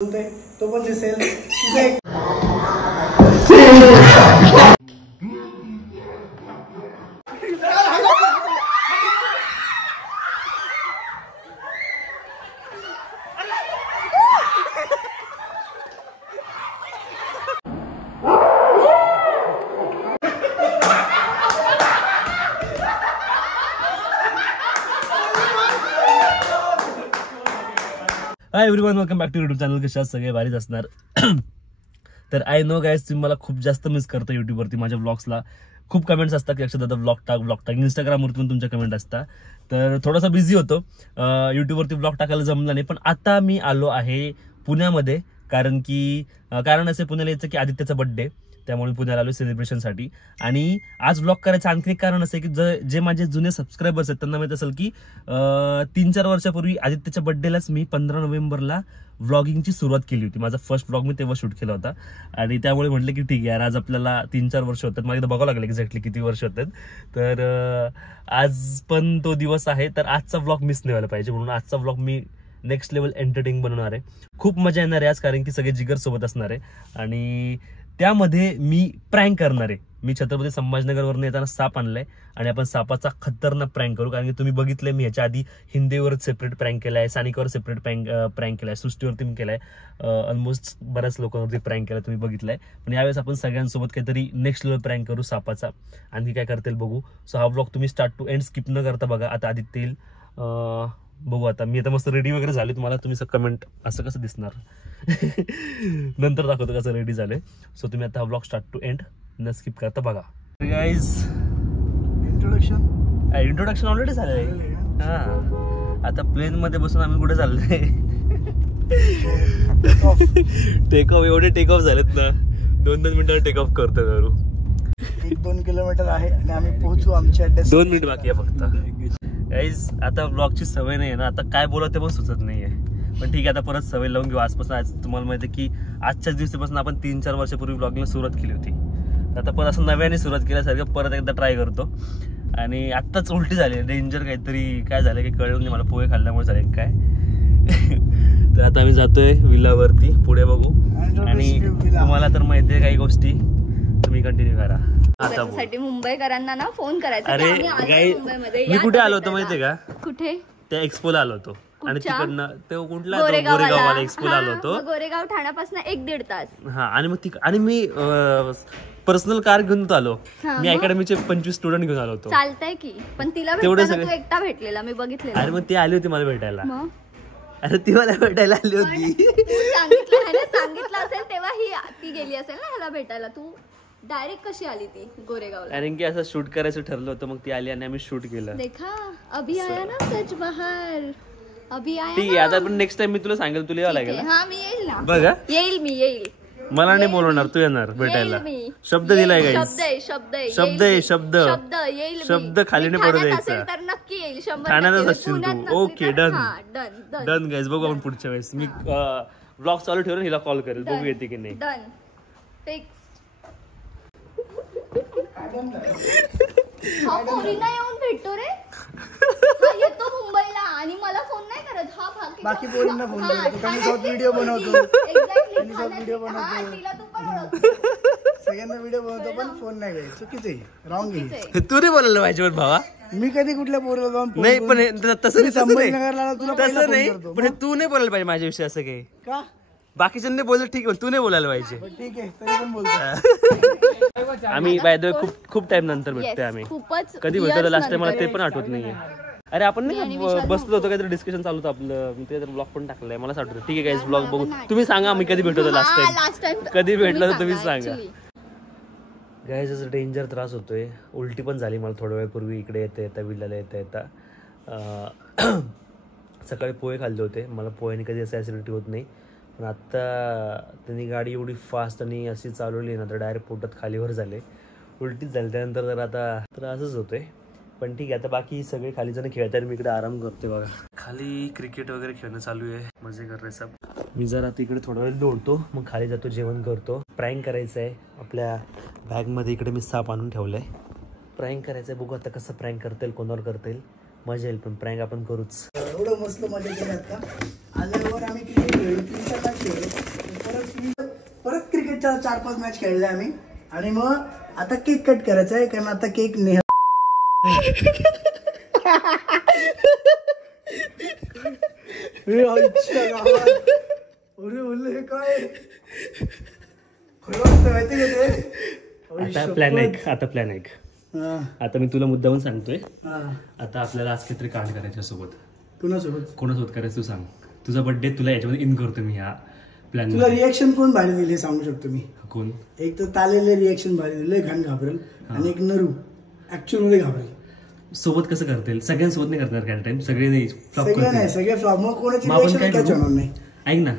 तो पण दिसेल. Hi everyone, welcome back to YouTube channel. कशा सगळे भारीच असणार. तर आय नो गाईज, तुम्ही मला खूप जास्त मिस करता युट्यूबवरती. माझ्या व्लॉग्सला खूप कमेंट्स असतात की अक्षर दादा व्लॉग टाक. इंस्टाग्रामवरती पण तुमच्या कमेंट असतात. तर थोडासा बिझी होतो, युट्यूबवरती व्लॉग टाकायला जमला नाही. पण आता मी आलो आहे पुण्यामध्ये, कारण असे पुण्याला यायचं की आदित्यचा बर्थडे, त्यामुळे पुण्याला आलो सेलिब्रेशनसाठी. आणि आज व्लॉग करायचं आणखी एक कारण असं आहे की जे माझे जुने सबस्क्रायबर्स आहेत त्यांना माहित असेल की 3-4 वर्षापूर्वी आदित्यच्या बर्थडेलाच मी 15 नोव्हेंबरला व्लॉगिंगची सुरुवात केली होती. माझा फर्स्ट व्लॉग मी तेव्हा शूट केला होता. आणि त्यामुळे म्हटलं की ठीक आहे यार, आज आपल्याला 3-4 वर्ष होतात. मला एकदा बघावं लागलं एक्झॅक्टली किती वर्ष होतात. तर आज पण तो दिवस आहे, तर आजचा व्लॉग मिस नाही व्हायला पाहिजे, म्हणून आजचा व्लॉग मी नेक्स्ट लेवल एंटरटेनिंग बनवणार आहे. खूप मजा येणार आहे आज, कारण की सगळे जिगर सोबत असणार आहे. आणि त्यामध्ये मी प्रँक करणार आहे. मी छत्रपती संभाजीनगरवरून येताना साप आणलाय आणि आपण सापाचा खतरनाक प्रँक करू. कारण की तुम्ही बघितलंय, मी ह्याच्या आधी हिंदीवर सेपरेट प्रँक केलाय, सानिकावर सेपरेट प्रँक केलाय, सृष्टीवरती मी केलाय, ऑलमोस्ट बऱ्याच लोकांवरती प्रँक केला, तुम्ही बघितलाय. पण यावेळेस आपण सगळ्यांसोबत काहीतरी नेक्स्ट लेवल प्रँक करू सापाचा. आणखी काय करतील बघू. सो हा व्लॉग तुम्ही स्टार्ट टू एंड स्किप न करता बघा. आता आदित्य येईल, बघू. आता मी आता मस्त रेडी वगैरे झाले. तुम्हाला तुम्ही कमेंट असं कसं दिसणार नंतर दाखवतो कसं रेडी झाले. सो तुम्ही आता हा व्लॉग स्टार्ट टू एंड न स्किप करता बघा. गाईज, इंट्रोडक्शन ऑलरेडी झालंय. हा, आता प्लेन मध्ये बसून आम्ही कुठे चाललोय. टेक ऑफ, एवढे टेक ऑफ झालेत ना, 2-2 मिनिटाला टेक ऑफ करतोय दारू. 1-2 किलोमीटर आहे आणि आम्ही पोहोचू आमच्या 2 मिनिट बाकी आहे फक्त. गाईज, आता ब्लॉगची सवय नाही आहे ना, आता काय बोला ते पण सुचत नाहीये. पण ठीक आहे, आता परत सवय लावून घेऊ. आजपासून, आज तुम्हाला माहिती आहे की आजच्याच दिवसापासून आपण 3-4 वर्षापूर्वी ब्लॉगिंगला सुरुवात केली होती. आता परत असं नव्याने सुरुवात केल्यासारखं परत एकदा ट्राय करतो. आणि आत्ताच उलटी झाली, डेंजर काहीतरी काय झालं की कळलं नाही मला, पोहे खाल्ल्यामुळे झाले काय. तर आता आम्ही जातोय विलावरती, पुढे बघू. आणि तुम्हाला तर माहिती आहे काही गोष्टी, तुम्ही कंटिन्यू करा. त्याच्यासाठी मुंबईकरांना ना फोन करायचा. अरे गाई, मी कुठे आलो होतो माहितीये का? कुठे? त्या एक्सपोला आलो होतो. आणि तिकडनं ते कुठला गोरेगावला एक्सपोला आलो होतो. गोरेगाव ठाण्यापासून 1-1.5 तास. हा, आणि मग आणि मी पर्सनल कार घेऊन आलो. मी अकॅडमीचे 25 स्टुडंट घेऊन आलो होतो. चालतंय की, पण तिला भेटताना तू एकटा भेटलेला मी बघितलेला. अरे मग ती आली होती मला भेटायला. अरे ती मला भेटायला आली होती. सांगितलं असेल तेव्हा ती गेली असेल ना ह्याला भेटायला. तू डायरेक्ट कशी आली ती गोरेगावला? कारण की असं शूट करायचं ठरलं होतं, मग ती आली आणि आम्ही शूट केलं. देखा अभी आया ना सच बहार, अभी आया. ठीक आहे, आता पण नेक्स्ट टाइम मी तुला सांगेल, तुला यावं लागेल. हा, मी येईल ना. बघा, मी येईल. मला नाही बोलवणार, तू येणार भेटायला. शब्द दिलाय गाईस. शब्द खाली नाही पडू द्यायचा. तर नक्की येईल. ठाण्यातच असशील तू. ओके, डन गाईस. बघू आपण पुढच्या वेळेस. मी व्लॉग चालू ठेवून हिला कॉल करेल, बघू येते की नाही. Done, fix. हा पोरींना येऊन भेटतो रे. हा येतो मुंबईला आणि मला फोन नाही करत. हा बाकी पोरींना फोन करतो. त्यांनी सोबत व्हिडिओ बनवतो. तिला तू पण ओळखतो. सगळ्यांना व्हिडिओ बनवतो पण फोन नाही करायचं. चुकीचं आहे, रॉंग आहे. तू नाही बोलायला पाहिजे पण भावा. मी कधी कुठल्या पोरीला जाऊन नाही, पण तसं संभाजीनगरला तुला तसं नाही. पण तू नाही बोलायला पाहिजे माझ्याविषयी असं काही. का? बाकीच्यांनी बोललं ठीक आहे, तू नाही बोलायला पाहिजे. ठीक आहे, तरी पण बोलतो. आम्ही बाय द वे खूप टाइम नंतर भेटतोय. आम्ही कधी भेटतो लास्ट टाइम मला ते पण आठवत नाहीये. अरे आपण नाही बसलो होतो, काहीतरी डिस्कशन चालू होतं आपलं, मी ते ब्लॉग पण टाकलाय, मला आठवतं. ठीक आहे गाईस, ब्लॉग बघू. तुम्ही सांगा आम्ही कधी भेटतो लास्ट टाइम. कधी भेटलो तर तुम्ही सांगा. गाईस, असं डेंजर त्रास होतोय. उलटी पण झाली मला थोड्या वेळापूर्वी. इकडे येता विल्लाला येता सकाळी पोहे खाल्ले होते. मला पोह्याने कधी असं ॲसिडिटी होत नाही. पण आत्ता त्यांनी गाडी एवढी फास्ट आणि अशी चालवली ना, तर डायरेक्ट पोटात खालीवर झाले, उलटीच झाली. त्यानंतर तर आता त्रासच होतोय. पण ठीक आहे, आता बाकी सगळे खाली जण खेळतात, मी इकडे आराम करतोय. बघा खाली क्रिकेट वगैरे खेळणं चालू आहे, मजे कर रहे सब. मी जर आता इकडे थोडा वेळ लोळतो, मग खाली जातो, जेवण करतो. प्रँक करायचं आहे. आपल्या बॅगमध्ये इकडे मी साप आणून ठेवलंय. प्रँक करायचं आहे, बघू आता कसं प्रँक करता येईल, कोणावर करता येईल. मजा येईल, पण प्रँक आपण करूच. एवढं मस्त मजा केली आता. आल्यावर आम्ही क्रिकेट खेळलो, 3-4 मॅच खेळलो. परत क्रिकेटच्या 4-5 मॅच खेळले आम्ही. आणि मग आता केक कट करायचा आहे, कारण आता केक नेहा बोलले हे काय माहिती का ते. आता प्लॅन ऐक. आता मी तुला मुद्दामून सांगतोय. आता आपल्याला आज काहीतरी कांड करायच्या सोबत. कोणासोबत करायचं तू सांग. तुझा बर्थडे तुला याच्यामध्ये इन करतो मी ह्या प्लॅन. तुला रिएक्शन कोण भारी दिले सांगू शकतो मी. कोण? एक तर तालेले रिएक्शन भारी दिले, घाण घाबरेल. आणि एक नरू ऍक्च्युअल मध्ये घाबरेल. सोबत कसं करतील? सगळ्यांसोबत नाही करणार काय टाइम. सगळे नाही सगळे फ्लॉप. मग कोणाची रिएक्शन काय होणार नाही. ऐक ना,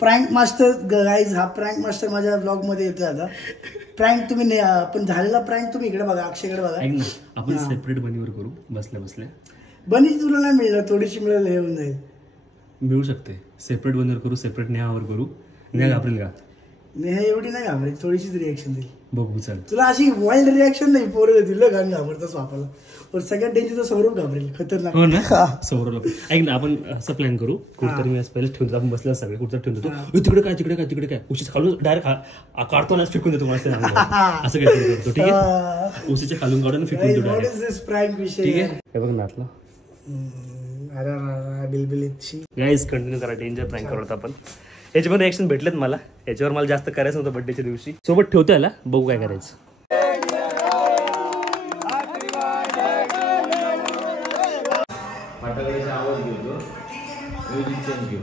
प्रँक मास्टर गाईज, हा प्रँक मास्टर माझ्या ब्लॉग मध्ये येतोय आता. प्रँक तुम्ही पण झालेला प्रँक तुम्ही इकडे बघा, अक्षयकडे बघा. ऐक ना, आपण सेपरेट बनीवर करू बसल्या. बनी तुला नाही मिळणार, थोडीशी मिळेल, हे होऊन जाईल. मिळू शकते. सेपरेट बनीवर करू, सेपरेट नेहावर करू. नेहा घाबरेल का? नेहा एवढी नाही घाबरेल, थोडीशीच रिएक्शन देईल. बघू चल. तुला अशी वाईल्ड रिएक्शन नाही, पोरं देतील घाण घाबरताच वापरला. पण सगळ्यात डेंजर सौरभ घाबरेल, खतरनाक. हो ना, सौरभ. ऐक ना, आपण असं प्लॅन करू. कुठतरी मी पहिले ठेवतो, आपण बसल्या सगळे कुठं ठेवून देतो. तिकडे काय उशीच खालून डायरेक्ट काढतो ना, फेकून देतो मला. असं काहीतरी करतो, ठीक आहे. उशीच्या खालून काढून फेकून देतो डायरेक्ट. ठीक आहे. हे बघ नातला. गाईज कंटिन्यू करा. डेंजर प्रँक करत आपण. याच्यामध्ये रिएक्शन भेटलेत मला. याच्यावर मला जास्त करायचं नव्हतं बर्थडेच्या दिवशी. सोबत ठेवतो याला, बघू काय करायचं. फटाक्याचा आवाज घेतो, म्युझिक चेंज घेऊ.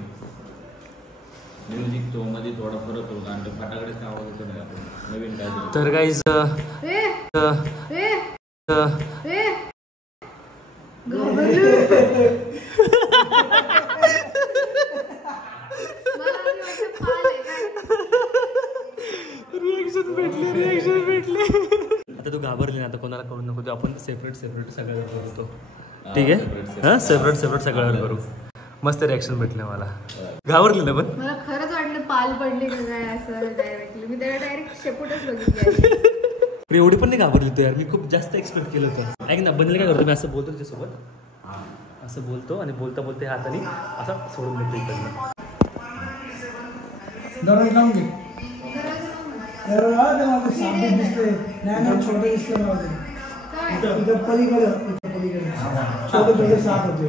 म्युझिक तो मध्ये थोडा फरक होतो आणि फटाकड्याचा आवाज येतो नाही. आपण नवीन काय तर गाईज रिएक्शन भेटले. आता तू घाबरली ना, आता कोणाला कळू नको. आपण सेपरेट सगळ्यावर करतो, ठीक आहे. हा, सेपरेट सगळ्यावर करू. मस्त रिएक्शन भेटले मला. घाबरली ना? पण मला खरंच वाटलं पाल पडली का काय असं डायरेक्टली. मी त्याला डायरेक्ट शेपूटच बघितली. एवढी पण नाही घाबरली तू यार. मी खूप जास्त एक्सपेक्ट केलं होतं. ऐक ना, बनले काय करतो मी, असं बोलतो त्याच्यासोबत, असं बोलतो आणि बोलता हाताने असं सोडून देतो इकडनं. छोटे दिसते पलीकडे छोटे साप होते.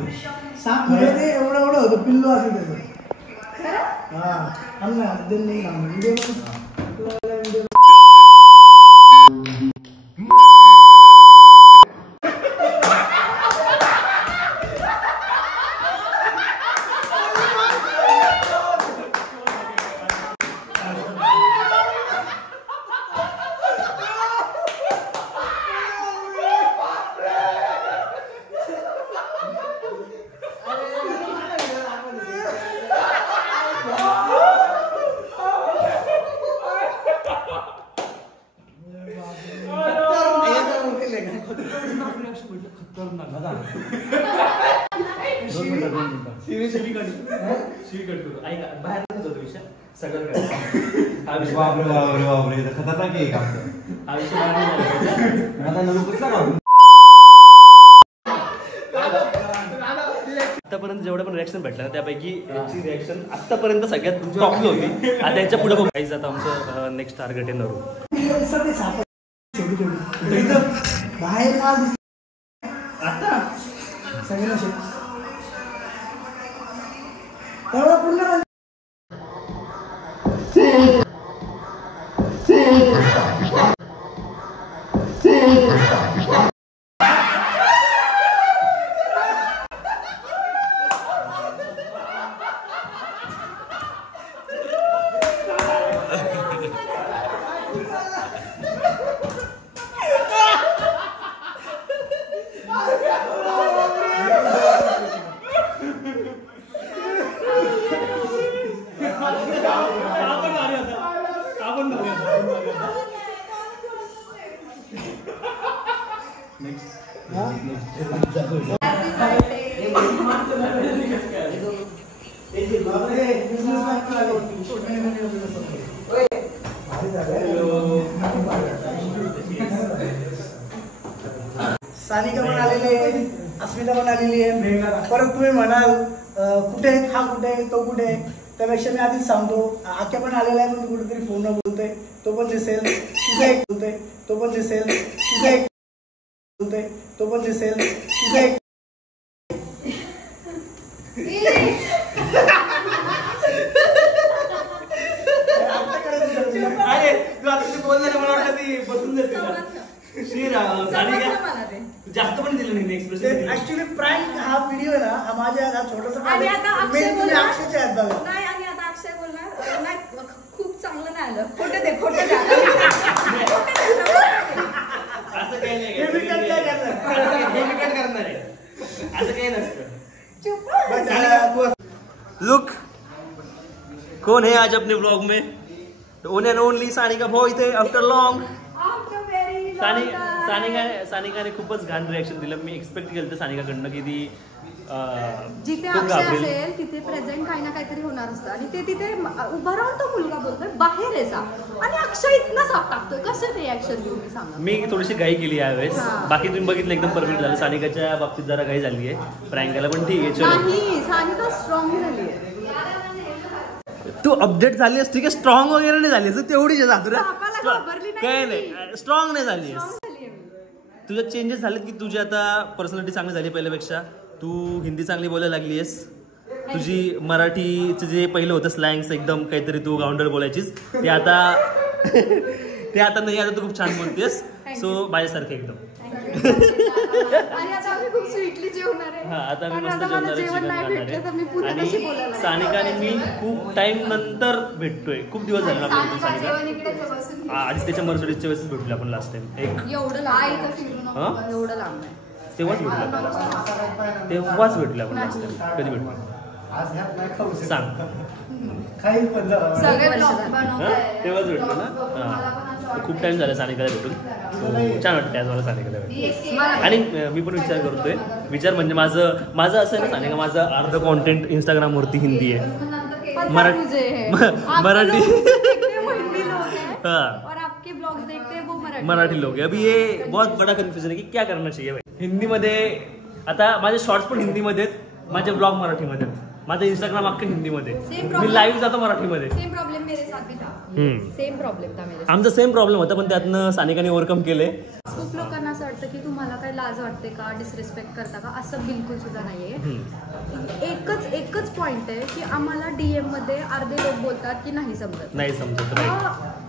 साप म्हणजे ते एवढं होतं, पिल्लू असेल त्याचं. हा ना, आतापर्यंत जेवढं पण रिएक्शन भेटलं ना, त्यापैकी याची रिएक्शन आतापर्यंत सगळ्यात टॉपला होती. आता याच्या पुढे बघू. काहीच आता आमचं नेक्स्ट टार्गेट आहे नरू. बाहेर आता सगळ्यांना पूर्ण सानिका पण आलेली आहे, अस्मिता पण आलेली आहे. परत तुम्ही म्हणाल कुठे आहे, हा कुठे आहे, तो कुठे आहे, त्यापेक्षा मी आधीच सांगतो. आख्या पण आलेला आहे, पण कुठेतरी फोन बोलतोय, तो पण दिसेल. तुझा एक बोलतोय, तो पण दिसेल. तुझा एक बोलतोय, तो पण दिसेल. तुझा एक जास्त पण दिलं नाही एक्सप्रेशन. ऍक्च्युली प्रँक हा व्हिडिओ आहे ना, हा माझ्या छोटासा आणि आता अक्षय मेन तुम्ही अक्षयचे आहेत बघा. नाही, आणि आता अक्षय बोलणार नाही खूप चांगलं नाही आलं, खोटं दे खोटं दे. असं काही नाही, हे मी काय करणार? हे मी कट करणार आहे, असं काही नसतं. लुक कौन है आज अपने ब्लॉग में? Own and only Sanika Bhoite after long. सानिकाने खूपच घाण रिएक्शन दिलं. मी एक्सपेक्ट केलं होतं सानिकाकडनं की ती जिथे खूप अक्षय घाबरेल. असेल तिथे प्रेझेंट काही ना काहीतरी होणार असतं, आणि ते तिथे उभा राहून तो मुलगा बोलतोय बाहेर आहे जा, आणि अक्षय इतना साफ टाकतोय. कसं रिॲक्शन देऊ मी सांगा? मी थोडीशी घाई केली यावेळेस. हां. बाकी तुम्ही बघितलं एकदम परफेक्ट झालं. सानिकाच्या बाबतीत जरा घाई झाली आहे प्रँकाला, पण ठीक आहे चलो. नाही, सानिका स्ट्रॉंग झाली आहे. तू अपडेट झाली असती की स्ट्रॉंग वगैरे नाही झाली, तेवढीच सापाला घाबरली नाही. काय नाही, स्ट्रॉंग नाही झाली. Strong झाली आहे मी. तुझ्या चेंजेस झालेत की तुझी आता पर्सनॅलिटी चांगली झाली पहिल्यापेक्षा. तू हिंदी चांगली बोलायला लागली आहेस. तुझी मराठीचं जे पहिलं होतं स्लँग्स एकदम काहीतरी तू गावंडर बोलायचीस, ते आता ते आता नाही, आता तू खूप छान बोलतेस. सो माझ्यासारखे एकदम. आणि आता आम्ही खूप स्वीटली जेवणार आहे. हा, आता मी कारण मस्त आता मला जेवणार आहे, जेवण चिकन नाही खाणार भेटलं तर मी आहे. पुन्हा कशी आणि बोलायला? सानिका आणि मी खूप टाइम नंतर भेटतोय, खूप दिवस झाले आपल्याला भेटून. सानिका जेवण सानिका इकडेच आहे, बसून घे. आधी त्याच्या मर्सिडीजच्या वेळेस भेटलो आपण लास्ट टाइम. एवढं लांब फिरू नको. हां? एवढं लांब नाही. तेव्हाच भेटलो आपण लास्ट टाइम. तेव्हाच भेटलो आपण लास्ट टाइम. कधी भेटलो सांग. खाईल पण जरा. सगळे ब्लॉग हां? बनवताय. तेव्हाच भेटलो ना. हां, खूप टाइम झाला सानिकाला भेटून. छान वाटतं आज मला सानिकाला भेटून. आणि मी पण विचार करतोय. विचार म्हणजे माझं असं आहे ना सानिका, माझं अर्ध कॉन्टेंट इंस्टाग्रामवरती हिंदी आहे. मराठी हाँ। और आपके ब्लॉग्स देखते हैं वो मराठी लोग हैं. अभी ये बहुत बड़ा कन्फ्युजन है की क्या करना चाहिए भाई. हिंदीमध्ये आता माझे शॉर्ट्स पण हिंदीमध्ये आहेत, माझे ब्लॉग मराठीमध्ये आहेत, माझं इंस्टाग्राम अख्खं हिंदीमध्ये. मी लाईव्ह जातो मराठीमध्ये. सेम प्रॉब्लेम मेरे साथ भी था. सेम प्रॉब्लेम था मेरे साथ. आमचा सेम प्रॉब्लेम होता, पण त्यातनं सानिकाने ओव्हरकम केले. खूप लोकांना असं वाटतं की तुम्हाला काही लाज वाटते का, डिसरिस्पेक्ट करता का, असं बिलकुल सुद्धा नाहीये. एकच पॉइंट आहे की आम्हाला डीएम मध्ये अर्धे लोक बोलतात की नाही समजत. नाही समजत.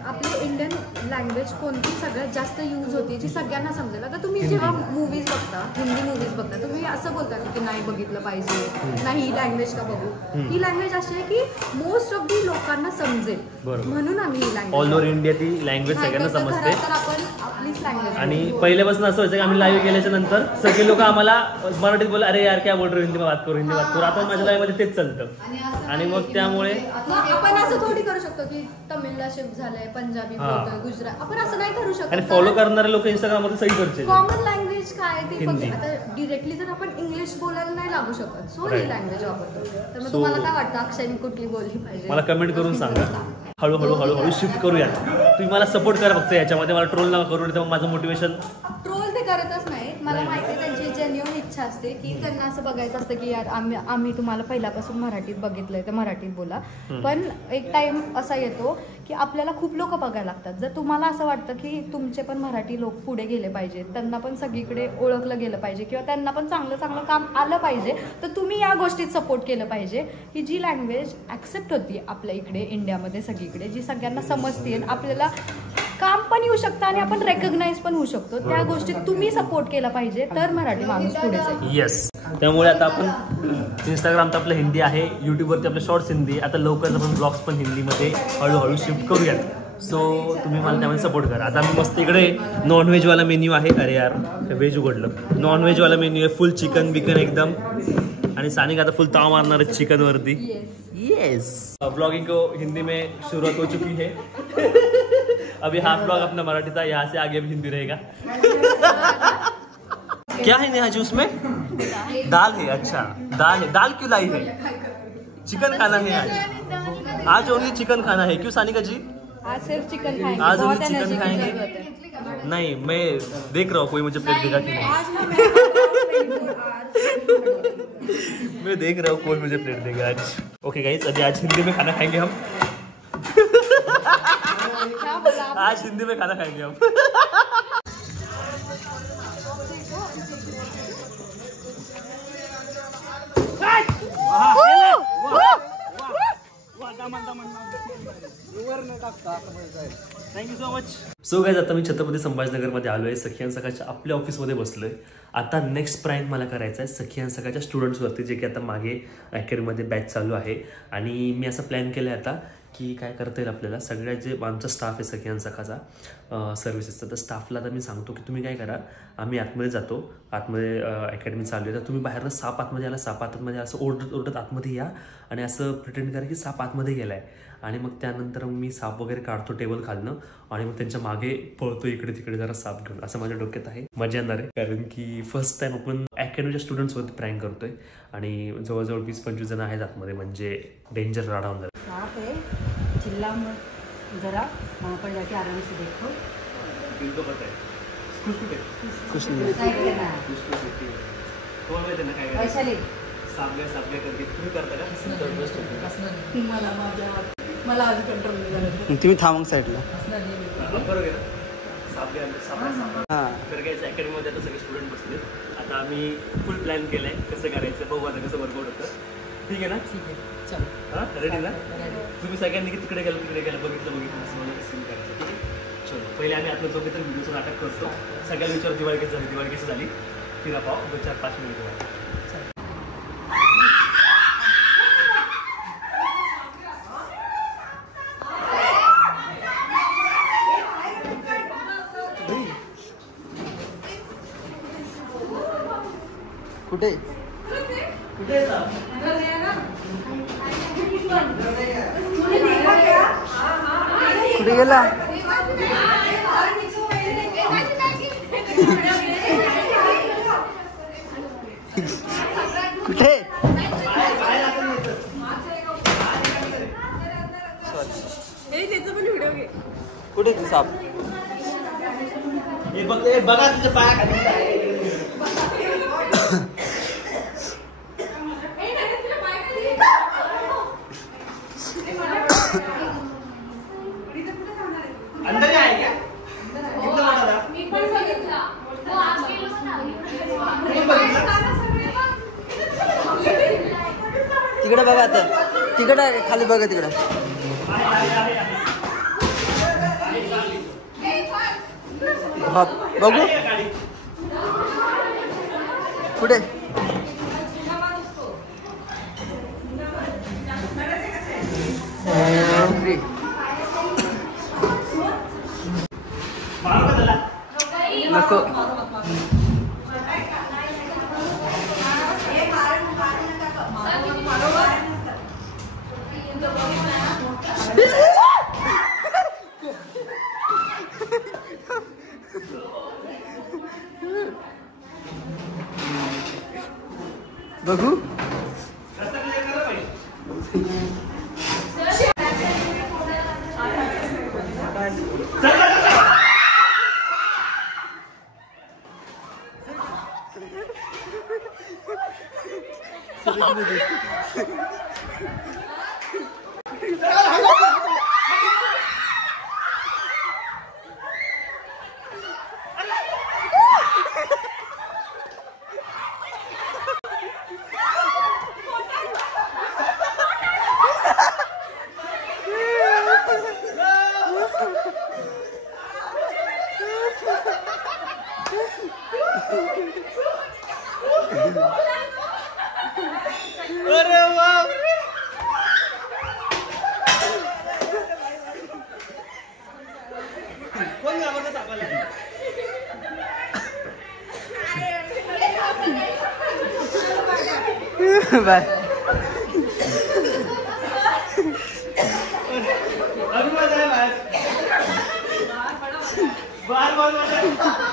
आपली इंडियन लँग्वेज कोणती सगळ्यात जास्त यूज होती जी सगळ्यांना समजेल. आता तुम्ही जेव्हा मूवीज बघता, हिंदी मूवीज बघता, तुम्ही असं बोलता की नाही बघितलं पाहिजे, नाही ही लँग्वेज का बघू. ही लँग्वेज अशी आहे की मोस्ट ऑफ दी लोकांना समजेल, म्हणून आम्ही ही लँग्वेज ऑल ओव्हर इंडिया ती लँग्वेज सगळ्यांना समजते. तर आपण आपलीच लँग्वेज. आणि पहिल्यापासून असं व्हायचं की आम्ही लाईव्ह गेल्याच्या नंतर सगळे लोक आम्हाला मराठीत बोल, अरे यार क्या बोल रहे हो, हिंदी में बात करू, हिंदी बात करू. आता माझ्या लाईव्ह मध्ये तेच चालतं. आणि मग त्यामुळे आपण असं थोडी करू शकतो की तमिळला शिफ्ट झालंय, पंजाबी बोलतोय, गुजरात. आपण असं नाही करू शकतो. आणि फॉलो करणारे लोक इंस्टाग्राममध्ये सही करतील. कॉमन लँग्वेज काय ती हिंदी. आता डिरेक्टली तर आपण इंग्लिश बोलायला नाही लागू शकत. सो ही Right. लँग्वेज वापरतो. तर मग So- तुम्हाला काय वाटतं अक्षयने कुठली बोलली पाहिजे? मला कमेंट करून सांगा. हळूहळू शिफ्ट करूया. तुम्ही मला सपोर्ट करा फक्त याच्यामध्ये. मला ट्रोल नका करू, तेव्हा माझं मोटिवेशन. ट्रोल ते करतच नाहीत. मला माहिती आहे त्यांची जेन्युइन इच्छा असते की त्यांना असं बघायचं असतं की यार आम्ही तुम्हाला पहिल्यापासून मराठीत बघितलंय तर मराठीत बोला. पण एक टाइम असा येतो की आपल्याला खूप लोक बघायला लागतात. जर तुम्हाला असं वाटतं की तुमचे पण मराठी लोक पुढे गेले पाहिजेत, त्यांना पण सगळीकडे ओळखलं गेलं पाहिजे किंवा त्यांना पण चांगलं चांगलं काम आलं पाहिजे, तर तुम्ही या गोष्टीत सपोर्ट केलं पाहिजे की जी लँग्वेज ॲक्सेप्ट होती आपल्या इकडे इंडियामध्ये सगळीकडे, जी सगळ्यांना समजते, आपल्याला काम पण येऊ शकतं आणि आपण रेकग्नाइज पण होऊ शकतो. त्या गोष्टीत तुम्ही सपोर्ट केला पाहिजे तर मराठी माणूस पुढे जाईल. येस. त्यामुळे आता आपण इंस्टाग्राम तर आपलं हिंदी आहे, युट्यूबवरती आपले शॉर्ट्स हिंदी, आता लवकरच आपण ब्लॉग्स पण हिंदीमध्ये हळूहळू शिफ्ट करूयात. सो तुम्ही मला त्यामध्ये सपोर्ट करा. आता मी मस्त इकडे नॉनव्हेजवाला मेन्यू आहे. अरे यार व्हेज उघडलं. नॉनव्हेजवाला मेन्यू आहे, फुल चिकन बिकन एकदम. आणि सानिका आता फुल ताव मारणार आहे चिकनवरती. येस. ब्लॉगिंग को हिंदी में शुरुआत हो चुकी है. अभी हाफ ब्लॉग अपना मराठी था, यहाँ से आगे भी हिंदी रहेगा. क्या है नेहा जी उसमें? दाल है. अच्छा दाल है. दाल क्यों लाई है? चिकन खाना है आज. आज ओनली चिकन खाना है. क्यों सानिका जी? आज सिर्फ चिकन खाएंगे. आज बहुत ओनली चिकन एनर्जी की खाएंगे. जरूरत है. नहीं मैं देख रहा हूँ कोई मुझे प्लेट देगा कि नहीं. आज ना मैं मैं देख रहा हूँ कौन मुझे प्लेट देगा आज। ओके गाइस, अभी आज हिंदी में खाना खाएंगे हम। आज हिंदी में खाना खाएंगे हम। Thank you so much. So guys, आता मी छत्रपती संभाजीनगरमध्ये आलो आहे, सखी अँड सखाच्या आपल्या ऑफिसमध्ये बसलोय। आता नेक्स्ट प्राईम मला करायचा आहे सखी अँड सखाच्या स्टुडंट्सवरती, जे की आता मागे अकॅडमीमध्ये बॅच चालू आहे। आणि मी असं प्लॅन केलं आहे आता की काय करता येईल आपल्याला, सगळ्या जे आमचा स्टाफ आहे सखी अँड सखाचा सर्व्हिसेसचा, तर स्टाफला आता मी सांगतो की तुम्ही काय करा, आम्ही आतमध्ये जातो, आतमध्ये अकॅडमी चालू आहे, तर तुम्ही बाहेरनं साप आतमध्ये आला, साप आतमध्ये असं ओरडत आतमध्ये या आणि असं प्रिटेंड करा की साप आतमध्ये गेला आहे। आणि मग त्यानंतर मी साप वगैरे काढतो टेबल खालनं आणि मग त्यांच्या मागे पळतो इकडे तिकडे जरा साप घेऊन, असं माझ्या डोक्यात आहे। मजा येणार आहे, कारण की फर्स्ट टाइम आपण अकॅडमीच्या स्टुडंट्सवरती प्रँक करतोय आणि जवळजवळ 20-25 जण आहेत आतमध्ये, म्हणजे डेंजर राडा होऊन जाईल। सांप है, चिल्ला मत जरा, वहाँ पर जाके आराम से देखो। इनको पता है कुछ नहीं साइड लेना है, कोण माहिती ना काय वैशाली सापल्या करते तुम्ही करता का? मला आज कंट्रोल नाही झालं। तुम्ही थांबा साईडला। बरोबर आहे ना, सापल्या तर काय अकॅडमीमध्ये आता सगळे स्टुडंट बसले। आता आम्ही फुल प्लॅन केलाय कसं करायचं, बघू आता कसं वर्कआउट होतं। ठीक आहे ना? ठीक आहे, चल। हां, रेडी ना? तुम्ही सगळ्यांनी की तिकडे गेलं बघितलं असं मला सीन करायचं। ठीक आहे, चलो पहिले आम्ही आतलं जो तर व्हिडिओचं नाटक करतो, सगळ्या विचार दिवाळी कशी झाली, फिरा पाव 2-4-5 मिनिट। कुठे गेला? कुठे? कुठे ते साप? बघा तुझ्या पायाखाली। अंदर आहे क्या? कितना बड़ा था? मी पण बघितला, वो आज गेलो ना। तिकडे बघा आता, तिकडे खाली बघा तिकडे। बघू कुठे? नको बघू अरे बाप रे कोण घाबरतं सापाला बाय अभी मजा है बार बार वैशाली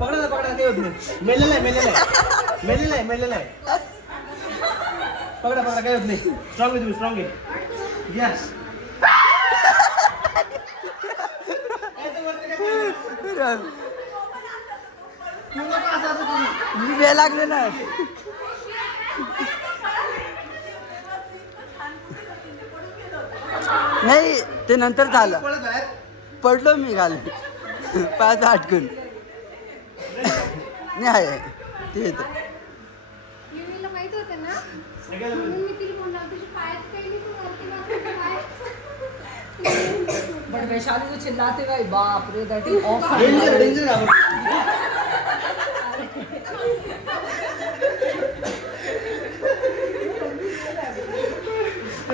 पकडा काही होत नाही. मेलेलं आहे पकडा काही होत नाही. स्ट्रॉंग आहे तुम्ही, स्ट्रॉंग आहे. यस मी वेळ लागले ना. नाही ते नंतर झालं, पडलो मी खाली पायात अटकून. नाही आहे ते येतं. युवीला माहित होतं ना, म्हणून मी तिला म्हणलं तुझी पायात काही नाही, तू वरती बसली पायात. बट वैशाली जो चिल्लाते भाई बाप रे, दैट इज ऑफ. डेंजर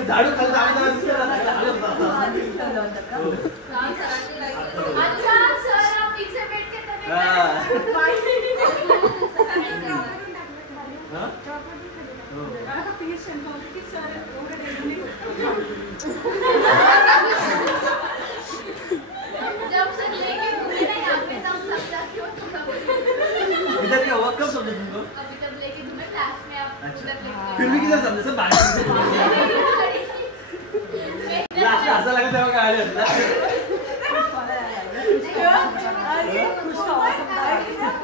झाडू खाली अच्छा सर आप पीछे बैठ के जब से लेके घूमे ना यहाँ पे तब सब जाके वो इधर क्या हुआ, कब समझे तुमको? अभी तब लेके घूमे क्लास में आप उधर लेके फिर भी किधर समझे सब बाहर से लास्ट ऐसा लगा तेरा का आया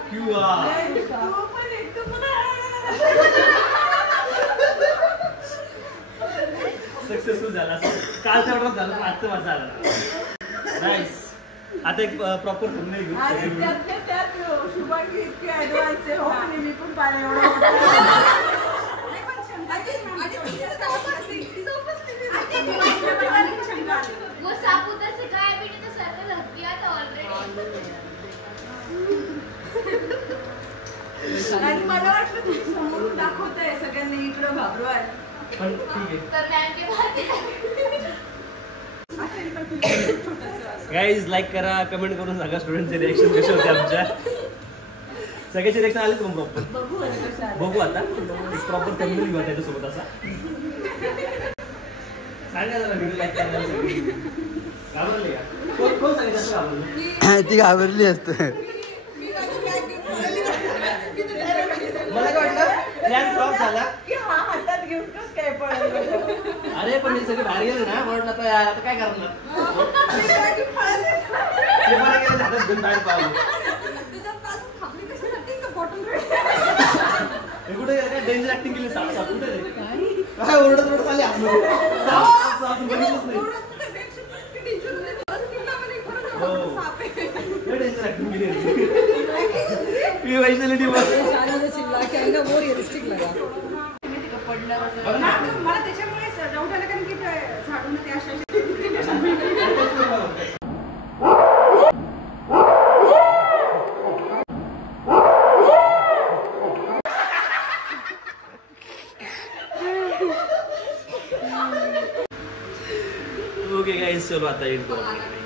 क्यों सक्सेसफुल झाला. कालचा ऑर्डर झाला, आजचं माझं आलं. नाईस. आता एक प्रॉपर फोन घेऊ. वो सांप उधर से गायब ही नहीं, तो सर ने लग गया था ऑलरेडी. आणि मला वाटलं तू समोरून दाखवताय सगळ्यांनी इकडं घाबरू आहे. पण ठीक आहे. पर मैम के बाद गाईज लाईक करा, कमेंट करून सांगा स्टुडंटचे रिएक्शन कसे होते आमच्या. सगळ्याचे रिएक्शन आले तुम्ही प्रॉपर बघू आता. प्रॉपर कम्युनिटी घेऊ त्याच्यासोबत असा सांगा जरा व्हिडिओ लाईक करायला सगळी. घाबरले का? कोण सांगितलं असं घाबरलं? ती घाबरली असत. मला काय वाटलं प्लॅन फ्लॉप झाला. हातात घेऊन कस काय पळालं. अरे पण हे सगळे बाहेर गेले ना, म्हटलं आता यार आता काय करणार. ते मला गेले हातात घेऊन बाहेर पाहिलं. हे कुठे काय डेंजर ऍक्टिंग केली. साप साप कुठे काय ओरडत ओरडत आले आतमध्ये. साप साप बघितलंच नाही. डेंजर ऍक्टिंग केली. मी वैशाली टीम चिल्ला के आएगा वो रियलिस्टिक लगा. मला त्याच्यामुळे डाऊट आला, कारण की झाडून ते अशा ओके गाइस, चलो आता एंड करो.